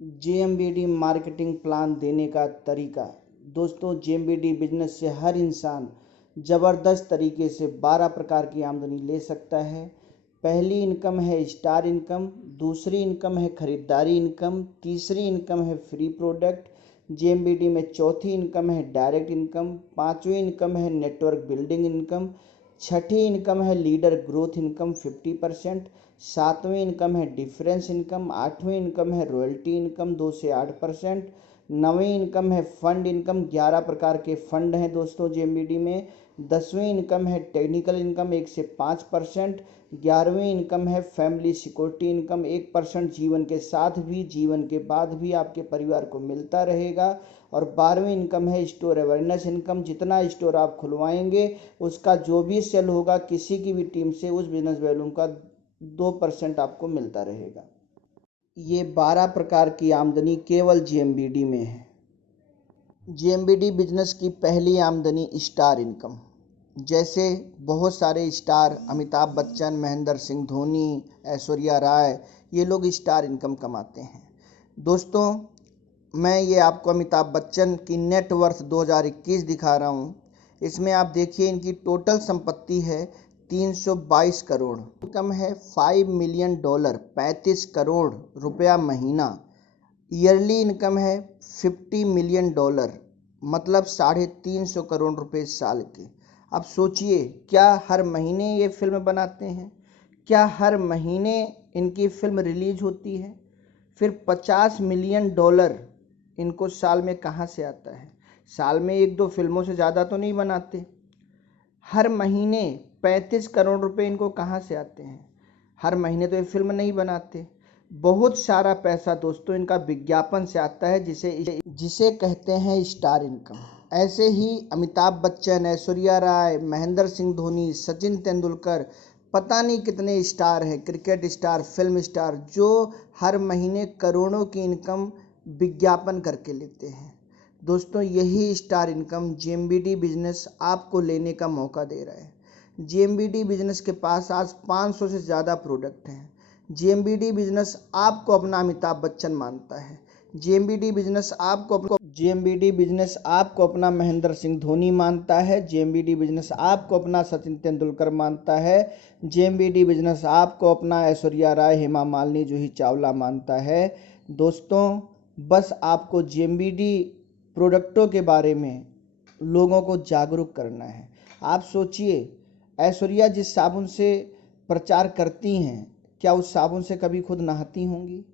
जेएमबीडी marketing plan देने का तरीका। दोस्तों, जेएमबीडी बिजनेस से हर इंसान ज़बरदस्त तरीके से 12 प्रकार की आमदनी ले सकता है। पहली इनकम है स्टार इनकम, दूसरी इनकम है खरीदारी इनकम, तीसरी इनकम है फ्री प्रोडक्ट जेएमबीडी में, चौथी इनकम है डायरेक्ट इनकम, पांचवी इनकम है नेटवर्क बिल्डिंग इनकम, छठी इनकम है लीडर ग्रोथ इनकम 50%, सातवीं इनकम है डिफरेंस इनकम, आठवीं इनकम है रॉयल्टी इनकम 2 से 8%, नवीं इनकम है फंड इनकम, 11 प्रकार के फंड हैं दोस्तों जेएमबीडी में। 10वीं इनकम है टेक्निकल इनकम 1 से 5%, 11वीं इनकम है फैमिली सिक्योरिटी इनकम 1%, जीवन के साथ भी जीवन के बाद भी आपके परिवार को मिलता रहेगा। और 12वीं इनकम है स्टोर अवेयरनेस इनकम, जितना स्टोर आप खुलवाएंगे उसका जो भी सेल होगा किसी की भी टीम से उस बिजनेस वैल्यू का 2% आपको मिलता रहेगा। ये 12 प्रकार की आमदनी केवल जेएमबीडी में है। जेएमबीडी बिजनेस की पहली आमदनी स्टार इनकम। जैसे बहुत सारे स्टार अमिताभ बच्चन, महेंद्र सिंह धोनी, ऐश्वर्या राय, ये लोग स्टार इनकम कमाते हैं। दोस्तों, मैं ये आपको अमिताभ बच्चन की नेटवर्थ 2021 दिखा रहा हूँ। इसमें आप देखिए इनकी टोटल संपत्ति है 322 करोड़, इनकम है $5 मिलियन, 35 करोड़ रुपया महीना। ईयरली इनकम है $50 मिलियन, मतलब 350 करोड़ रुपए साल के। अब सोचिए, क्या हर महीने ये फिल्म बनाते हैं? क्या हर महीने इनकी फिल्म रिलीज होती है? फिर $50 मिलियन इनको साल में कहाँ से आता है? साल में 1-2 फिल्मों से ज़्यादा तो नहीं बनाते। हर महीने 35 करोड़ रुपए इनको कहाँ से आते हैं? हर महीने तो ये फिल्म नहीं बनाते। बहुत सारा पैसा दोस्तों इनका विज्ञापन से आता है, जिसे कहते हैं स्टार इनकम। ऐसे ही अमिताभ बच्चन, ऐश्वर्या राय, महेंद्र सिंह धोनी, सचिन तेंदुलकर, पता नहीं कितने स्टार हैं, क्रिकेट स्टार, फिल्म स्टार, जो हर महीने करोड़ों की इनकम विज्ञापन करके लेते हैं। दोस्तों, यही स्टार इनकम जेएमबीडी बिजनेस आपको लेने का मौका दे रहा है। जेएमबीडी बिजनेस के पास आज 500 से ज़्यादा प्रोडक्ट हैं। जेएमबीडी बिजनेस आपको अपना अमिताभ बच्चन मानता है। जेएमबीडी बिजनेस आपको अपना महेंद्र सिंह धोनी मानता है। जेएमबीडी बिजनेस आपको अपना सचिन तेंदुलकर मानता है। जेएमबीडी बिजनेस आपको अपना ऐश्वर्या राय, हेमा मालिनी, जूही चावला मानता है। दोस्तों, बस आपको जेएमबीडी प्रोडक्टों के बारे में लोगों को जागरूक करना है। आप सोचिए, ऐश्वर्या जिस साबुन से प्रचार करती हैं, क्या उस साबुन से कभी खुद नहाती होंगी?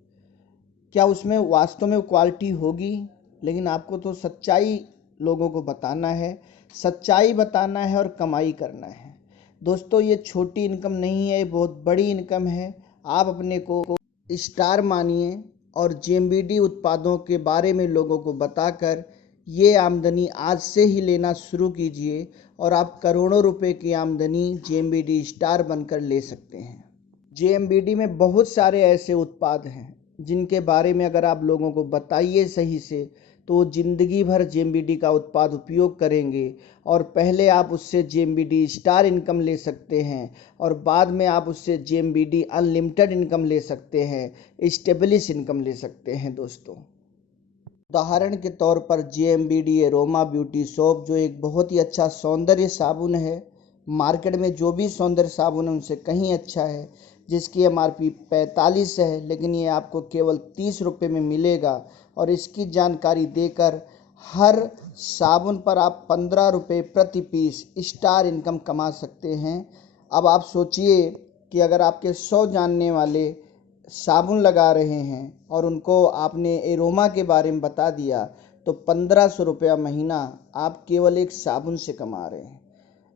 क्या उसमें वास्तव में क्वालिटी होगी? लेकिन आपको तो सच्चाई लोगों को बताना है, सच्चाई बताना है और कमाई करना है। दोस्तों, ये छोटी इनकम नहीं है, ये बहुत बड़ी इनकम है। आप अपने को स्टार मानिए और जेएमबीडी उत्पादों के बारे में लोगों को बताकर ये आमदनी आज से ही लेना शुरू कीजिए और आप करोड़ों रुपए की आमदनी जेएमबीडी स्टार बनकर ले सकते हैं। जेएमबीडी में बहुत सारे ऐसे उत्पाद हैं जिनके बारे में अगर आप लोगों को बताइए सही से, तो ज़िंदगी भर जेएमबीडी का उत्पाद उपयोग करेंगे और पहले आप उससे जेएमबीडी स्टार इनकम ले सकते हैं और बाद में आप उससे जेएमबीडी अनलिमिटेड इनकम ले सकते हैं, स्टेबलिश इनकम ले सकते हैं। दोस्तों, उदाहरण के तौर पर जेएमबीडी एरोमा ब्यूटी सोप, जो एक बहुत ही अच्छा सौंदर्य साबुन है, मार्केट में जो भी सौंदर्य साबुन है उनसे कहीं अच्छा है, जिसकी एमआरपी 45 है, लेकिन ये आपको केवल 30 रुपये में मिलेगा। और इसकी जानकारी देकर हर साबुन पर आप 15 रुपये प्रति पीस स्टार इनकम कमा सकते हैं। अब आप सोचिए कि अगर आपके 100 जानने वाले साबुन लगा रहे हैं और उनको आपने एरोमा के बारे में बता दिया, तो 1500 रुपया महीना आप केवल एक साबुन से कमा रहे हैं।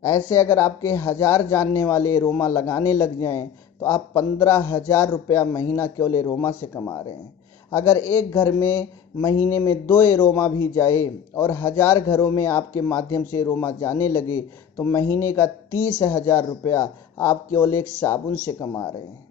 ऐसे अगर आपके 1000 जानने वाले एरोमा लगाने लग जाएं, तो आप 15,000 रुपया महीना केवल एरोमा से कमा रहे हैं। अगर एक घर में महीने में 2 एरोमा भी जाए और 1000 घरों में आपके माध्यम से एरोमा जाने लगे, तो महीने का 30,000 रुपया आप केवल एक साबुन से कमा रहे हैं।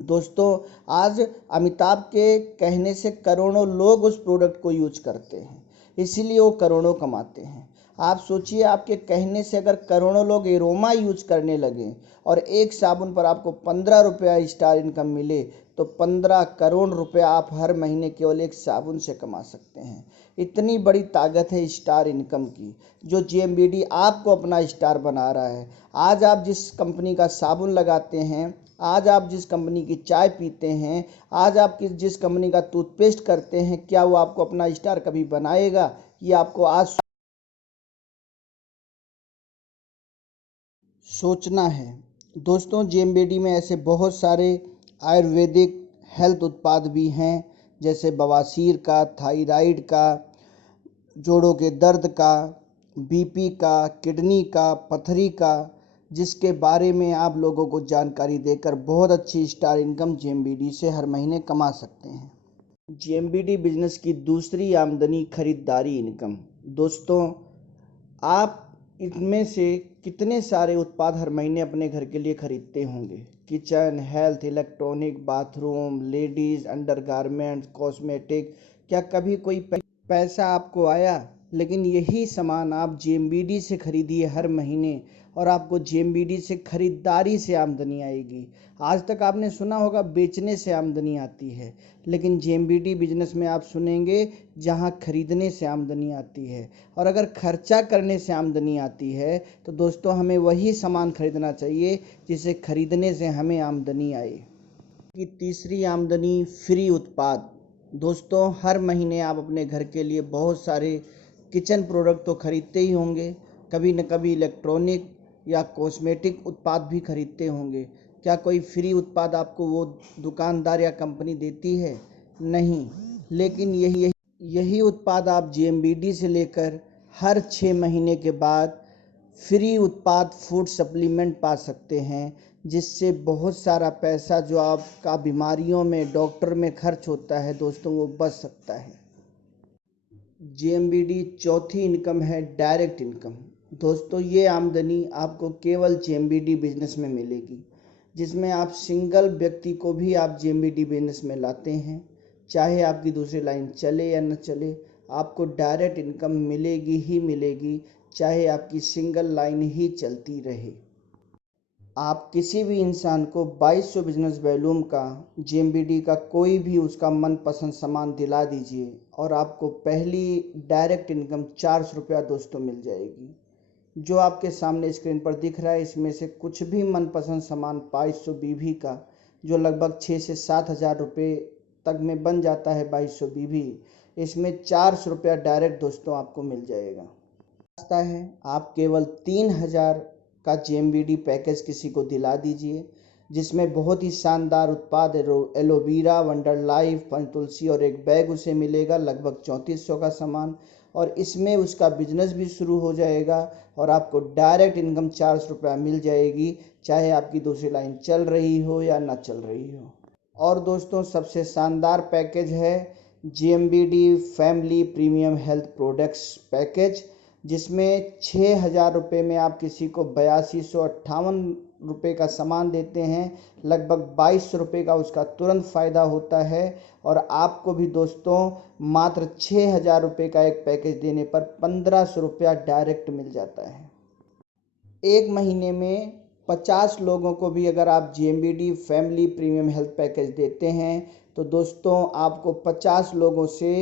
दोस्तों, आज अमिताभ के कहने से करोड़ों लोग उस प्रोडक्ट को यूज करते हैं, इसीलिए वो करोड़ों कमाते हैं। आप सोचिए, आपके कहने से अगर करोड़ों लोग एरोमा यूज करने लगे और एक साबुन पर आपको 15 रुपया स्टार इनकम मिले, तो 15 करोड़ रुपया आप हर महीने केवल एक साबुन से कमा सकते हैं। इतनी बड़ी ताकत है स्टार इनकम की, जो जेएमबीडी आपको अपना स्टार बना रहा है। आज आप जिस कंपनी का साबुन लगाते हैं, आज आप जिस कंपनी की चाय पीते हैं, आज आप जिस कंपनी का टूथपेस्ट करते हैं, क्या वो आपको अपना स्टार कभी बनाएगा? ये आपको आज सोचना है। दोस्तों, जेएमबीडी में ऐसे बहुत सारे आयुर्वेदिक हेल्थ उत्पाद भी हैं, जैसे बवासीर का, थायराइड का, जोड़ों के दर्द का, बीपी का, किडनी का, पथरी का, जिसके बारे में आप लोगों को जानकारी देकर बहुत अच्छी स्टार इनकम जेएमबीडी से हर महीने कमा सकते हैं। जेएमबीडी बिजनेस की दूसरी आमदनी खरीदारी इनकम। दोस्तों, आप इनमें से कितने सारे उत्पाद हर महीने अपने घर के लिए खरीदते होंगे? Kitchen, health, electronic, bathroom, ladies undergarments, cosmetic. क्या कभी कोई पैसा आपको आया? लेकिन यही सामान आप जेएमबीडी से खरीदिए हर महीने, और आपको जेएमबीडी से खरीदारी से आमदनी आएगी। आज तक आपने सुना होगा बेचने से आमदनी आती है, लेकिन जेएमबीडी बिजनेस में आप सुनेंगे जहां खरीदने से आमदनी आती है। और अगर खर्चा करने से आमदनी आती है, तो दोस्तों हमें वही सामान खरीदना चाहिए जिसे खरीदने से हमें आमदनी आए। की तीसरी आमदनी फ्री उत्पाद। दोस्तों, हर महीने आप अपने घर के लिए बहुत सारे किचन प्रोडक्ट तो खरीदते ही होंगे, कभी न कभी इलेक्ट्रॉनिक या कॉस्मेटिक उत्पाद भी खरीदते होंगे। क्या कोई फ्री उत्पाद आपको वो दुकानदार या कंपनी देती है? नहीं। लेकिन यही उत्पाद आप जेएमबीडी से लेकर हर 6 महीने के बाद फ्री उत्पाद फूड सप्लीमेंट पा सकते हैं, जिससे बहुत सारा पैसा जो आपका बीमारियों में, डॉक्टर में खर्च होता है दोस्तों, वो बच सकता है। जेएमबीडी चौथी इनकम है डायरेक्ट इनकम। दोस्तों, ये आमदनी आपको केवल जेएमबीडी बिजनेस में मिलेगी, जिसमें आप सिंगल व्यक्ति को भी आप जेएमबीडी बिजनेस में लाते हैं, चाहे आपकी दूसरी लाइन चले या न चले, आपको डायरेक्ट इनकम मिलेगी ही मिलेगी, चाहे आपकी सिंगल लाइन ही चलती रहे। आप किसी भी इंसान को 2200 बिजनेस वॉल्यूम का जेएमबीडी का कोई भी उसका मनपसंद सामान दिला दीजिए, और आपको पहली डायरेक्ट इनकम 400 रुपया दोस्तों मिल जाएगी। जो आपके सामने स्क्रीन पर दिख रहा है, इसमें से कुछ भी मनपसंद सामान 2200 बीवी का, जो लगभग 6 से 7 हज़ार रुपये तक में बन जाता है 2200 बीवी, इसमें 400 रुपया डायरेक्ट दोस्तों आपको मिल जाएगा। रास्ता है, आप केवल 3000 का जेएमबीडी पैकेज किसी को दिला दीजिए, जिसमें बहुत ही शानदार उत्पाद एलोवेरा, वंडर लाइफ, पंचतुलसी और एक बैग उसे मिलेगा, लगभग 3400 का सामान, और इसमें उसका बिजनेस भी शुरू हो जाएगा, और आपको डायरेक्ट इनकम 400 रुपया मिल जाएगी, चाहे आपकी दूसरी लाइन चल रही हो या ना चल रही हो। और दोस्तों, सबसे शानदार पैकेज है JMBD family premium health products package, जिसमें 6000 रुपये में आप किसी को 8258 रुपये का सामान देते हैं, लगभग 2200 रुपये का उसका तुरंत फ़ायदा होता है, और आपको भी दोस्तों मात्र 6000 रुपये का एक पैकेज देने पर 1500 रुपया डायरेक्ट मिल जाता है। एक महीने में 50 लोगों को भी अगर आप जेएमबीडी फैमिली प्रीमियम हेल्थ पैकेज देते हैं, तो दोस्तों आपको 50 लोगों से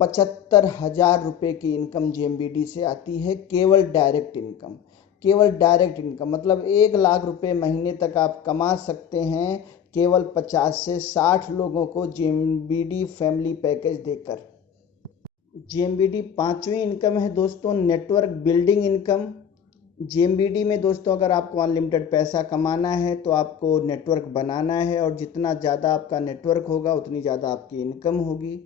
75,000 रुपये की इनकम जेएमबीडी से आती है, केवल डायरेक्ट इनकम। केवल डायरेक्ट इनकम मतलब 1 लाख रुपये महीने तक आप कमा सकते हैं, केवल 50 से 60 लोगों को जेएमबीडी फैमिली पैकेज देकर। जेएमबीडी पांचवी इनकम है दोस्तों नेटवर्क बिल्डिंग इनकम। जेएमबीडी में दोस्तों अगर आपको अनलिमिटेड पैसा कमाना है, तो आपको नेटवर्क बनाना है, और जितना ज़्यादा आपका नेटवर्क होगा उतनी ज़्यादा आपकी इनकम होगी।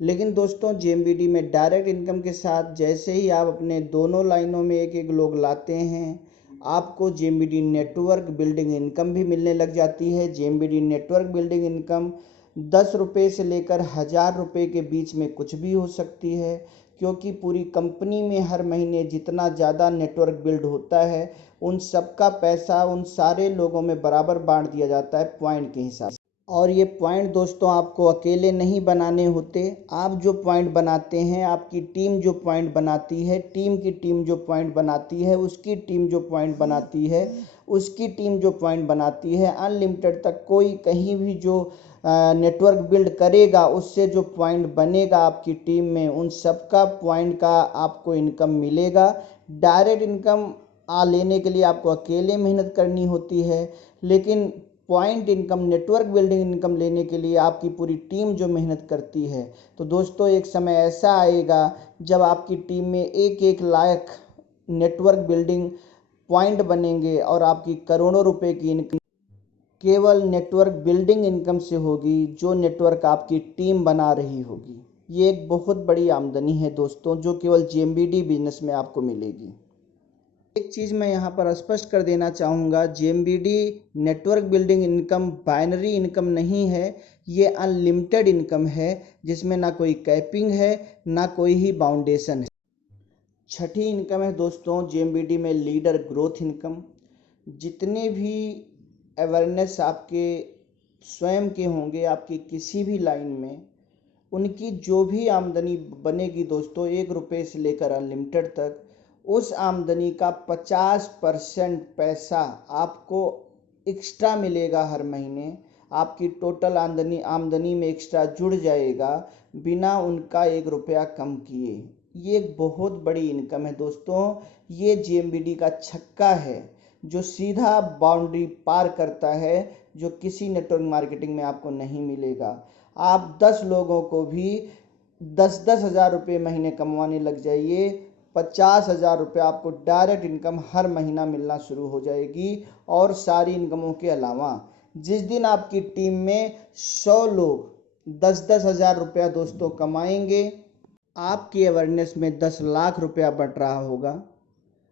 लेकिन दोस्तों, जेएमबीडी में डायरेक्ट इनकम के साथ जैसे ही आप अपने दोनों लाइनों में एक एक लोग लाते हैं, आपको जेएमबीडी नेटवर्क बिल्डिंग इनकम भी मिलने लग जाती है। जेएमबीडी नेटवर्क बिल्डिंग इनकम 10 रुपये से लेकर 1000 रुपये के बीच में कुछ भी हो सकती है, क्योंकि पूरी कंपनी में हर महीने जितना ज़्यादा नेटवर्क बिल्ड होता है, उन सबका पैसा उन सारे लोगों में बराबर बांट दिया जाता है पॉइंट के हिसाब से। और ये पॉइंट दोस्तों आपको अकेले नहीं बनाने होते। आप जो पॉइंट बनाते हैं, आपकी टीम जो पॉइंट बनाती है, टीम की टीम जो पॉइंट बनाती है, उसकी टीम जो पॉइंट बनाती है, उसकी टीम जो पॉइंट बनाती है, अनलिमिटेड तक कोई कहीं भी जो नेटवर्क बिल्ड करेगा, उससे जो पॉइंट बनेगा आपकी टीम में, उन सबका पॉइंट का आपको इनकम मिलेगा। डायरेक्ट इनकम लेने के लिए आपको अकेले मेहनत करनी होती है, लेकिन point income, network building income लेने के लिए आपकी पूरी टीम जो मेहनत करती है। तो दोस्तों एक समय ऐसा आएगा जब आपकी टीम में एक एक लाख नेटवर्क बिल्डिंग पॉइंट बनेंगे और आपकी करोड़ों रुपए की इनकम केवल नेटवर्क बिल्डिंग इनकम से होगी, जो नेटवर्क आपकी टीम बना रही होगी। ये एक बहुत बड़ी आमदनी है दोस्तों, जो केवल जेएमबीडी बिजनेस में आपको मिलेगी। एक चीज़ मैं यहाँ पर स्पष्ट कर देना चाहूँगा, JMBD network building income binary income नहीं है, ये अनलिमिटेड इनकम है, जिसमें ना कोई कैपिंग है, ना कोई ही बाउंडेशन है। छठी इनकम है दोस्तों जेएमबीडी में लीडर ग्रोथ इनकम। जितने भी अवेयरनेस आपके स्वयं के होंगे आपकी किसी भी लाइन में, उनकी जो भी आमदनी बनेगी दोस्तों, 1 रुपये से लेकर अनलिमिटेड तक, उस आमदनी का 50% पैसा आपको एक्स्ट्रा मिलेगा हर महीने। आपकी टोटल आमदनी में एक्स्ट्रा जुड़ जाएगा, बिना उनका 1 रुपया कम किए। ये एक बहुत बड़ी इनकम है दोस्तों। ये जेएमबीडी का छक्का है, जो सीधा बाउंड्री पार करता है, जो किसी नेटवर्क मार्केटिंग में आपको नहीं मिलेगा। आप 10 लोगों को भी 10-10 हज़ार रुपये महीने कमवाने लग जाइए, 50,000 रुपये आपको डायरेक्ट इनकम हर महीना मिलना शुरू हो जाएगी। और सारी इनकमों के अलावा जिस दिन आपकी टीम में 100 लोग 10-10 हज़ार रुपया दोस्तों कमाएंगे, आपकी अवेयरनेस में 10 लाख रुपया बढ़ रहा होगा,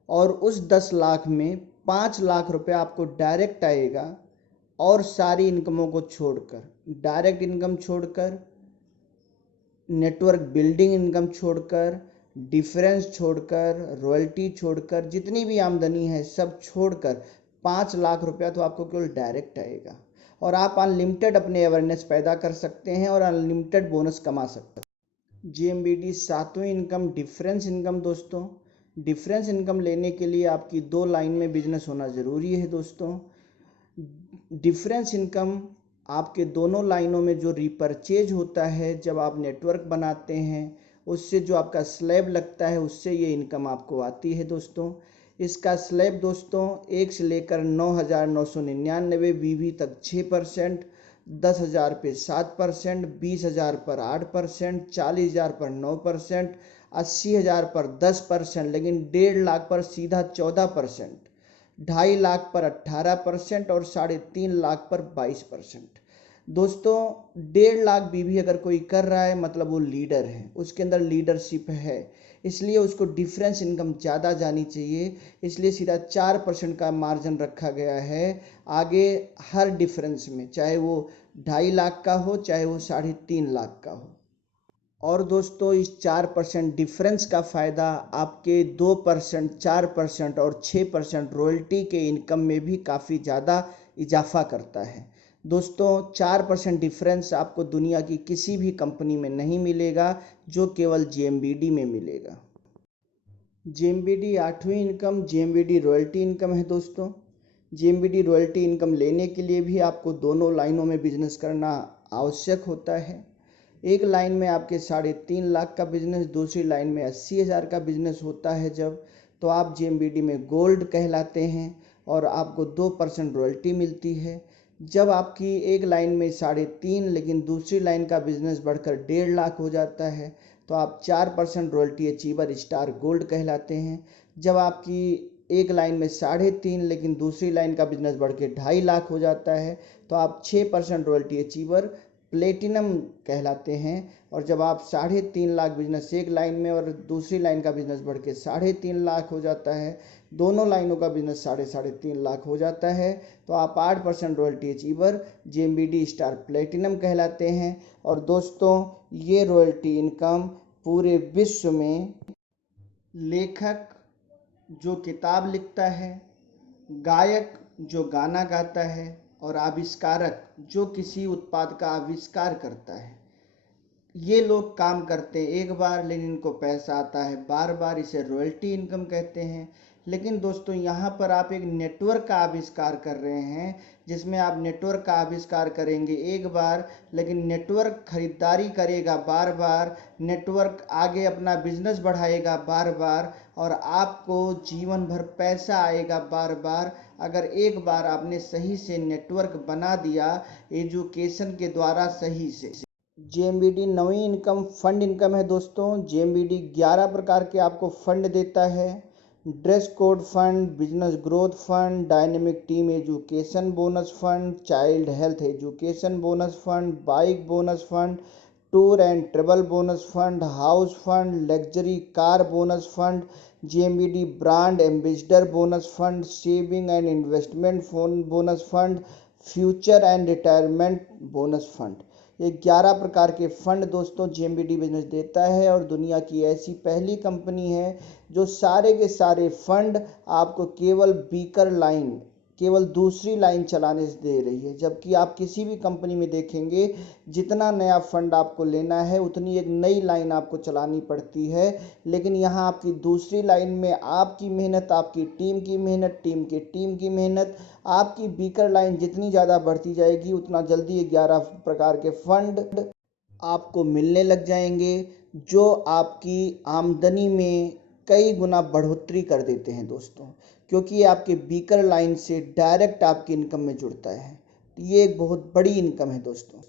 और उस 10 लाख में 5 लाख रुपया आपको डायरेक्ट आएगा। और सारी इनकमों को छोड़कर, डायरेक्ट इनकम छोड़कर, नेटवर्क बिल्डिंग इनकम छोड़कर, डिफरेंस छोड़कर, रॉयल्टी छोड़कर, जितनी भी आमदनी है सब छोड़कर 5 लाख रुपया तो आपको केवल डायरेक्ट आएगा। और आप अनलिमिटेड अपने अवेयरनेस पैदा कर सकते हैं और अनलिमिटेड बोनस कमा सकते हैं। जेएमबीडी सातवीं इनकम डिफरेंस इनकम दोस्तों। डिफरेंस इनकम लेने के लिए आपकी 2 लाइन में बिजनेस होना ज़रूरी है दोस्तों। डिफरेंस इनकम आपके दोनों लाइनों में जो रिपर्चेज होता है, जब आप नेटवर्क बनाते हैं, उससे जो आपका स्लैब लगता है, उससे ये इनकम आपको आती है दोस्तों। इसका स्लैब दोस्तों 1 से लेकर 9,999 बीवी तक 6%, 10,000 पे 7%, 20,000 पर 8%, 40,000 पर 9%, 80,000 पर 10%, लेकिन 1.5 लाख पर सीधा 14%, 2.5 लाख पर 18% और 3.5 लाख पर 22%। दोस्तों 1.5 लाख बीवी अगर कोई कर रहा है, मतलब वो लीडर है, उसके अंदर लीडरशिप है, इसलिए उसको डिफरेंस इनकम ज़्यादा जानी चाहिए। इसलिए सीधा 4% का मार्जिन रखा गया है आगे हर डिफरेंस में, चाहे वो 2.5 लाख का हो, चाहे वो 3.5 लाख का हो। और दोस्तों इस 4% डिफरेंस का फ़ायदा आपके 2%, 4% और 6% रॉयल्टी के इनकम में भी काफ़ी ज़्यादा इजाफा करता है। दोस्तों 4% डिफरेंस आपको दुनिया की किसी भी कंपनी में नहीं मिलेगा, जो केवल जेएमबीडी में मिलेगा। जेएमबीडी आठवीं इनकम जेएमबीडी रॉयल्टी इनकम है दोस्तों। जेएमबीडी रॉयल्टी इनकम लेने के लिए भी आपको दोनों लाइनों में बिजनेस करना आवश्यक होता है। एक लाइन में आपके 3.5 लाख का बिजनेस, दूसरी लाइन में 80,000 का बिजनेस होता है जब, तो आप जेएमबीडी में गोल्ड कहलाते हैं और आपको 2% रॉयल्टी मिलती है। जब आपकी एक लाइन में 3.5 लेकिन दूसरी लाइन का बिजनेस बढ़कर 1.5 लाख हो जाता है, तो आप 4% रॉयल्टी अचीवर स्टार गोल्ड कहलाते हैं। जब आपकी एक लाइन में 3.5 लेकिन दूसरी लाइन का बिजनेस बढ़ के 2.5 लाख हो जाता है, तो आप 6% रॉयल्टी अचीवर प्लेटिनम कहलाते हैं। और जब आप 3.5 लाख बिजनेस एक लाइन में और दूसरी लाइन का बिजनेस बढ़ के 3.5 लाख हो जाता है, दोनों लाइनों का बिजनेस 3.5 लाख हो जाता है, तो आप 8% रॉयल्टी अचीवर जेएमबीडी स्टार प्लेटिनम कहलाते हैं। और दोस्तों ये रॉयल्टी इनकम पूरे विश्व में लेखक जो किताब लिखता है, गायक जो गाना गाता है, और आविष्कारक जो किसी उत्पाद का आविष्कार करता है, ये लोग काम करते हैं एक बार, लेकिन इनको पैसा आता है बार बार, इसे रॉयल्टी इनकम कहते हैं। लेकिन दोस्तों यहाँ पर आप एक नेटवर्क का आविष्कार कर रहे हैं, जिसमें आप नेटवर्क का आविष्कार करेंगे एक बार, लेकिन नेटवर्क खरीदारी करेगा बार बार, नेटवर्क आगे अपना बिजनेस बढ़ाएगा बार बार, और आपको जीवन भर पैसा आएगा बार बार, अगर एक बार आपने सही से नेटवर्क बना दिया एजुकेशन के द्वारा सही से। जेएमबीडी नवी इनकम फंड इनकम है दोस्तों। जेएमबीडी 11 प्रकार के आपको फंड देता है। Dress code fund, business growth fund, dynamic team education bonus fund, child health education bonus fund, bike bonus fund, tour and travel bonus fund, house fund, luxury car bonus fund, JMBD brand ambassador bonus fund, saving and investment bonus fund, future and retirement bonus fund. ये 11 प्रकार के fund दोस्तों जेएमबीडी business देता है, और दुनिया की ऐसी पहली कंपनी है जो सारे के सारे फंड आपको केवल बीकर लाइन, केवल दूसरी लाइन चलाने से दे रही है। जबकि आप किसी भी कंपनी में देखेंगे, जितना नया फंड आपको लेना है उतनी एक नई लाइन आपको चलानी पड़ती है, लेकिन यहाँ आपकी दूसरी लाइन में आपकी मेहनत, आपकी टीम की मेहनत, टीम की मेहनत, आपकी बीकर लाइन जितनी ज़्यादा बढ़ती जाएगी, उतना जल्दी ये 11 प्रकार के फंड आपको मिलने लग जाएंगे, जो आपकी आमदनी में कई गुना बढ़ोतरी कर देते हैं दोस्तों, क्योंकि ये आपके बीकर लाइन से डायरेक्ट आपकी इनकम में जुड़ता है। ये एक बहुत बड़ी इनकम है दोस्तों।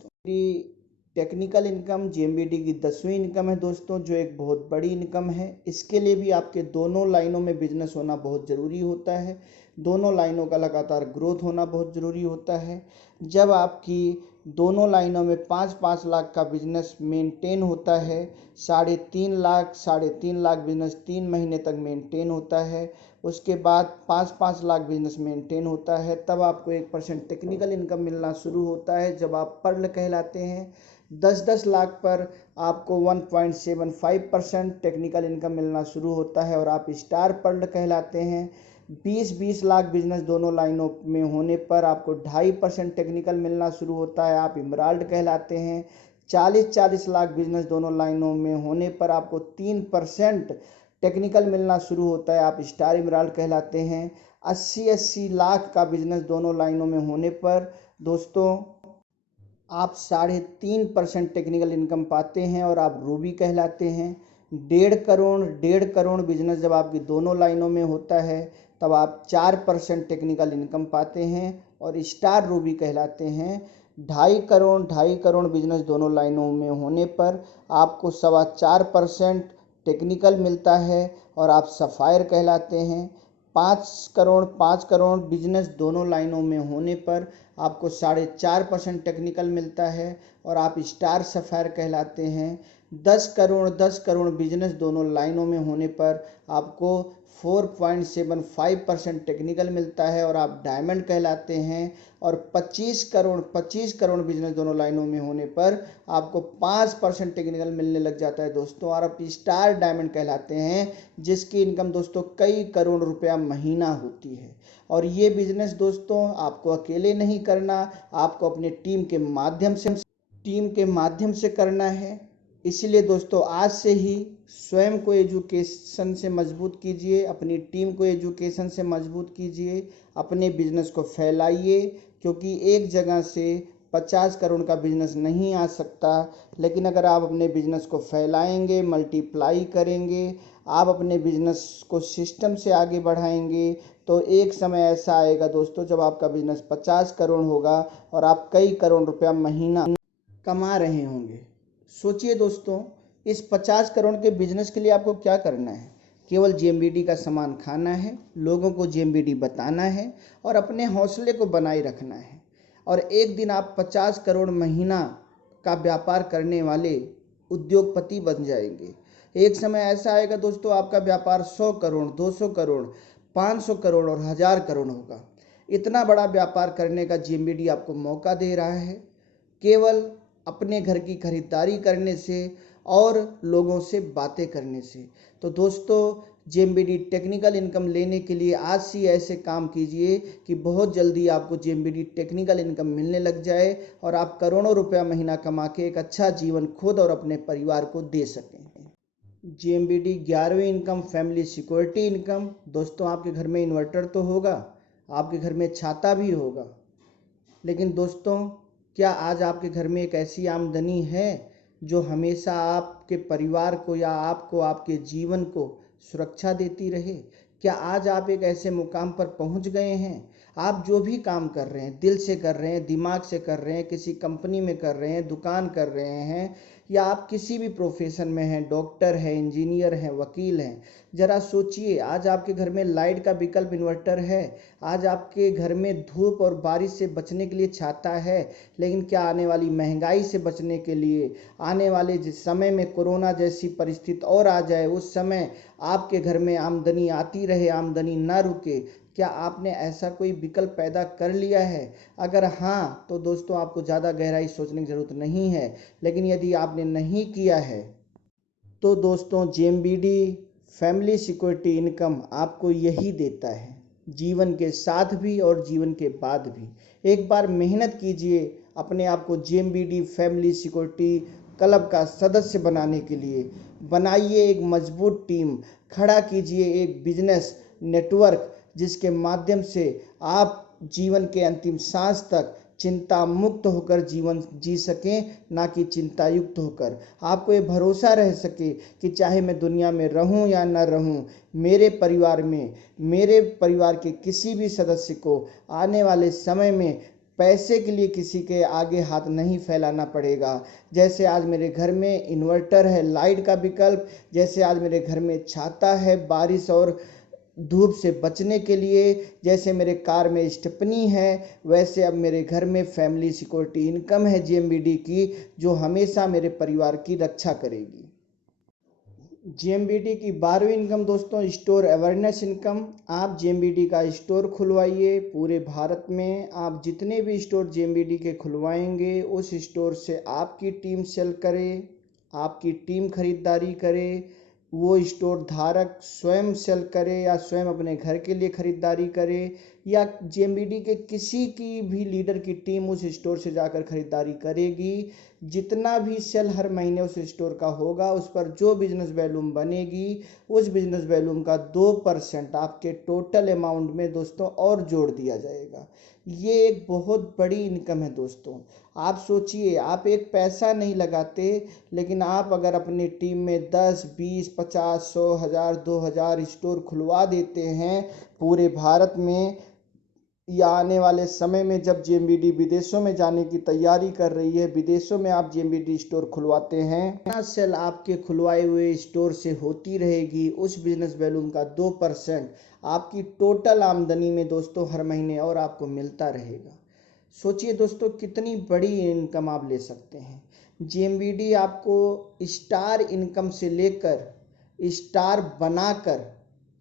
टेक्निकल इनकम जेएमबीडी की 10वीं इनकम है दोस्तों, जो एक बहुत बड़ी इनकम है। इसके लिए भी आपके दोनों लाइनों में बिजनेस होना बहुत ज़रूरी होता है, दोनों लाइनों का लगातार ग्रोथ होना बहुत ज़रूरी होता है। जब आपकी दोनों लाइनों में 5-5 लाख का बिजनेस मेंटेन होता है, 3.5 लाख बिजनेस 3 महीने तक मेंटेन होता है, उसके बाद 5-5 लाख बिजनेस मेंटेन होता है, तब आपको 1% टेक्निकल इनकम मिलना शुरू होता है, जब आप पर्ल कहलाते हैं। 10-10 लाख पर आपको 1.75% टेक्निकल इनकम मिलना शुरू होता है, और आप स्टार पर्ल कहलाते हैं। 20-20 लाख बिजनेस दोनों लाइनों में होने पर आपको 2.5% टेक्निकल मिलना शुरू होता है, आप इमराल्ड कहलाते हैं। 40-40 लाख बिजनेस दोनों लाइनों में होने पर आपको 3% टेक्निकल मिलना शुरू होता है, आप स्टार इमराल्ड कहलाते हैं। 80-80 लाख का बिजनेस दोनों लाइनों में होने पर दोस्तों आप 3.5% टेक्निकल इनकम पाते हैं, और आप रूबी कहलाते हैं। 1.5 करोड़ बिजनेस जब आपकी दोनों लाइनों में होता है, तब आप 4% टेक्निकल इनकम पाते हैं, और स्टार रूबी कहलाते हैं। 2.5 करोड़ बिजनेस दोनों लाइनों में होने पर आपको 4.25% टेक्निकल मिलता है, और आप सफ़ायर कहलाते हैं। 5 करोड़ बिजनेस दोनों लाइनों में होने पर आपको 4.5% टेक्निकल मिलता है, और आप स्टार सफ़ायर कहलाते हैं। 10 करोड़ बिजनेस दोनों लाइनों में होने पर आपको 4.75% टेक्निकल मिलता है, और आप डायमंड कहलाते हैं। और 25 करोड़ बिजनेस दोनों लाइनों में होने पर आपको 5% टेक्निकल मिलने लग जाता है दोस्तों, और आप स्टार डायमंड कहलाते हैं, जिसकी इनकम दोस्तों कई करोड़ रुपया महीना होती है। और ये बिजनेस दोस्तों आपको अकेले नहीं करना, आपको अपने टीम के माध्यम से करना है। इसलिए दोस्तों आज से ही स्वयं को एजुकेशन से मजबूत कीजिए, अपनी टीम को एजुकेशन से मजबूत कीजिए, अपने बिजनेस को फैलाइए, क्योंकि एक जगह से 50 करोड़ का बिजनेस नहीं आ सकता, लेकिन अगर आप अपने बिजनेस को फैलाएंगे, मल्टीप्लाई करेंगे, आप अपने बिजनेस को सिस्टम से आगे बढ़ाएंगे, तो एक समय ऐसा आएगा दोस्तों जब आपका बिजनेस 50 करोड़ होगा, और आप कई करोड़ रुपया महीना कमा रहे होंगे। सोचिए दोस्तों, इस 50 करोड़ के बिजनेस के लिए आपको क्या करना है? केवल जेएमबीडी का सामान खाना है, लोगों को जेएमबीडी बताना है, और अपने हौसले को बनाए रखना है, और एक दिन आप 50 करोड़ महीना का व्यापार करने वाले उद्योगपति बन जाएंगे। एक समय ऐसा आएगा दोस्तों, आपका व्यापार 100 करोड़, 200 करोड़, 500 करोड़ और 1000 करोड़ होगा। इतना बड़ा व्यापार करने का जेएमबीडी आपको मौका दे रहा है, केवल अपने घर की खरीदारी करने से और लोगों से बातें करने से। तो दोस्तों जेएमबीडी टेक्निकल इनकम लेने के लिए आज से ऐसे काम कीजिए कि बहुत जल्दी आपको जेएमबीडी टेक्निकल इनकम मिलने लग जाए और आप करोड़ों रुपया महीना कमा के एक अच्छा जीवन खुद और अपने परिवार को दे सकें। जेएमबीडी 11वीं इनकम फैमिली सिक्योरिटी इनकम। दोस्तों, आपके घर में इन्वर्टर तो होगा, आपके घर में छाता भी होगा, लेकिन दोस्तों क्या आज आपके घर में एक ऐसी आमदनी है जो हमेशा आपके परिवार को या आपको आपके जीवन को सुरक्षा देती रहे? क्या आज आप एक ऐसे मुकाम पर पहुंच गए हैं, आप जो भी काम कर रहे हैं दिल से कर रहे हैं, दिमाग से कर रहे हैं, किसी कंपनी में कर रहे हैं, दुकान कर रहे हैं, या आप किसी भी प्रोफेशन में हैं, डॉक्टर हैं, इंजीनियर हैं, वकील हैं, ज़रा सोचिए आज आपके घर में लाइट का विकल्प इन्वर्टर है, आज आपके घर में धूप और बारिश से बचने के लिए छाता है, लेकिन क्या आने वाली महंगाई से बचने के लिए, आने वाले जिस समय में कोरोना जैसी परिस्थिति और आ जाए उस समय आपके घर में आमदनी आती रहे, आमदनी ना रुके, क्या आपने ऐसा कोई विकल्प पैदा कर लिया है? अगर हाँ, तो दोस्तों आपको ज़्यादा गहराई सोचने की ज़रूरत नहीं है, लेकिन यदि आपने नहीं किया है तो दोस्तों जेएमबीडी फैमिली सिक्योरिटी इनकम आपको यही देता है, जीवन के साथ भी और जीवन के बाद भी। एक बार मेहनत कीजिए अपने आप को जेएमबीडी फैमिली सिक्योरिटी क्लब का सदस्य बनाने के लिए। बनाइए एक मजबूत टीम, खड़ा कीजिए एक बिजनेस नेटवर्क जिसके माध्यम से आप जीवन के अंतिम सांस तक चिंता मुक्त होकर जीवन जी सकें, ना कि चिंता युक्त होकर। आपको ये भरोसा रह सके कि चाहे मैं दुनिया में रहूं या न रहूं, मेरे परिवार के किसी भी सदस्य को आने वाले समय में पैसे के लिए किसी के आगे हाथ नहीं फैलाना पड़ेगा। जैसे आज मेरे घर में इन्वर्टर है, लाइट का विकल्प, जैसे आज मेरे घर में छाता है बारिश और धूप से बचने के लिए, जैसे मेरे कार में स्टेपनी है, वैसे अब मेरे घर में फैमिली सिक्योरिटी इनकम है जेएमबीडी की, जो हमेशा मेरे परिवार की रक्षा करेगी। जेएमबीडी की 12वीं इनकम दोस्तों स्टोर अवेयरनेस इनकम। आप जेएमबीडी का स्टोर खुलवाइए पूरे भारत में। आप जितने भी स्टोर जेएमबीडी के खुलवाएंगे उस स्टोर से आपकी टीम सेल करे, आपकी टीम खरीदारी करे, वो स्टोर धारक स्वयं सेल करे या स्वयं अपने घर के लिए खरीदारी करे, या जेएमबीडी के किसी की भी लीडर की टीम उस स्टोर से जाकर खरीदारी करेगी। जितना भी सेल हर महीने उस स्टोर का होगा उस पर जो बिजनेस वैल्यूम बनेगी उस बिजनेस वैल्यूम का 2% आपके टोटल अमाउंट में दोस्तों और जोड़ दिया जाएगा। ये एक बहुत बड़ी इनकम है दोस्तों। आप सोचिए, आप एक पैसा नहीं लगाते, लेकिन आप अगर अपनी टीम में 10, 20, 50, 100, 1000, 2000 स्टोर खुलवा देते हैं पूरे भारत में, या आने वाले समय में जब जेएमबीडी विदेशों में जाने की तैयारी कर रही है, विदेशों में आप जेएमबीडी स्टोर खुलवाते हैं, सेल आपके खुलवाए हुए स्टोर से होती रहेगी, उस बिजनेस वैल्यूम का 2% आपकी टोटल आमदनी में दोस्तों हर महीने और आपको मिलता रहेगा। सोचिए दोस्तों कितनी बड़ी इनकम आप ले सकते हैं। जेएमबीडी आपको स्टार इनकम से लेकर स्टार बनाकर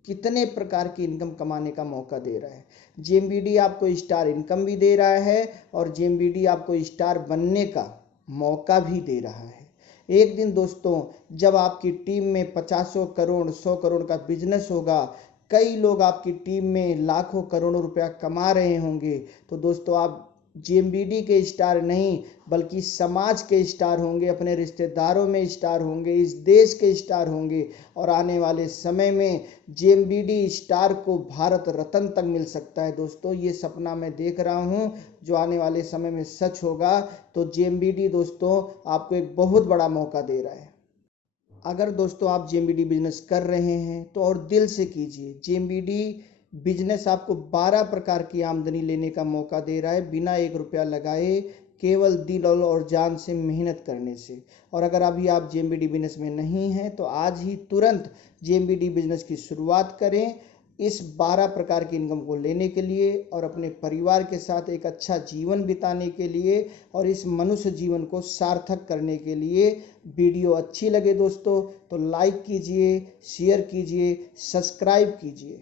कितने प्रकार की इनकम कमाने का मौका दे रहा है। जेएमबीडी आपको स्टार इनकम भी दे रहा है और जेएमबीडी आपको स्टार बनने का मौका भी दे रहा है। एक दिन दोस्तों जब आपकी टीम में 50 करोड़ 100 करोड़ का बिजनेस होगा, कई लोग आपकी टीम में लाखों करोड़ों रुपया कमा रहे होंगे, तो दोस्तों आप जेएमबीडी के स्टार नहीं बल्कि समाज के स्टार होंगे, अपने रिश्तेदारों में स्टार होंगे, इस देश के स्टार होंगे, और आने वाले समय में जेएमबीडी स्टार को भारत रत्न तक मिल सकता है। दोस्तों ये सपना मैं देख रहा हूँ जो आने वाले समय में सच होगा। तो जेएमबीडी दोस्तों आपको एक बहुत बड़ा मौका दे रहा है। अगर दोस्तों आप जेएमबीडी बिजनेस कर रहे हैं तो और दिल से कीजिए। जेएमबीडी बिजनेस आपको 12 प्रकार की आमदनी लेने का मौका दे रहा है बिना 1 रुपया लगाए, केवल दिल और जान से मेहनत करने से। और अगर अभी आप जेएमबीडी बिजनेस में नहीं हैं तो आज ही तुरंत जेएमबीडी बिजनेस की शुरुआत करें इस 12 प्रकार की इनकम को लेने के लिए और अपने परिवार के साथ एक अच्छा जीवन बिताने के लिए और इस मनुष्य जीवन को सार्थक करने के लिए। वीडियो अच्छी लगे दोस्तों तो लाइक कीजिए, शेयर कीजिए, सब्सक्राइब कीजिए।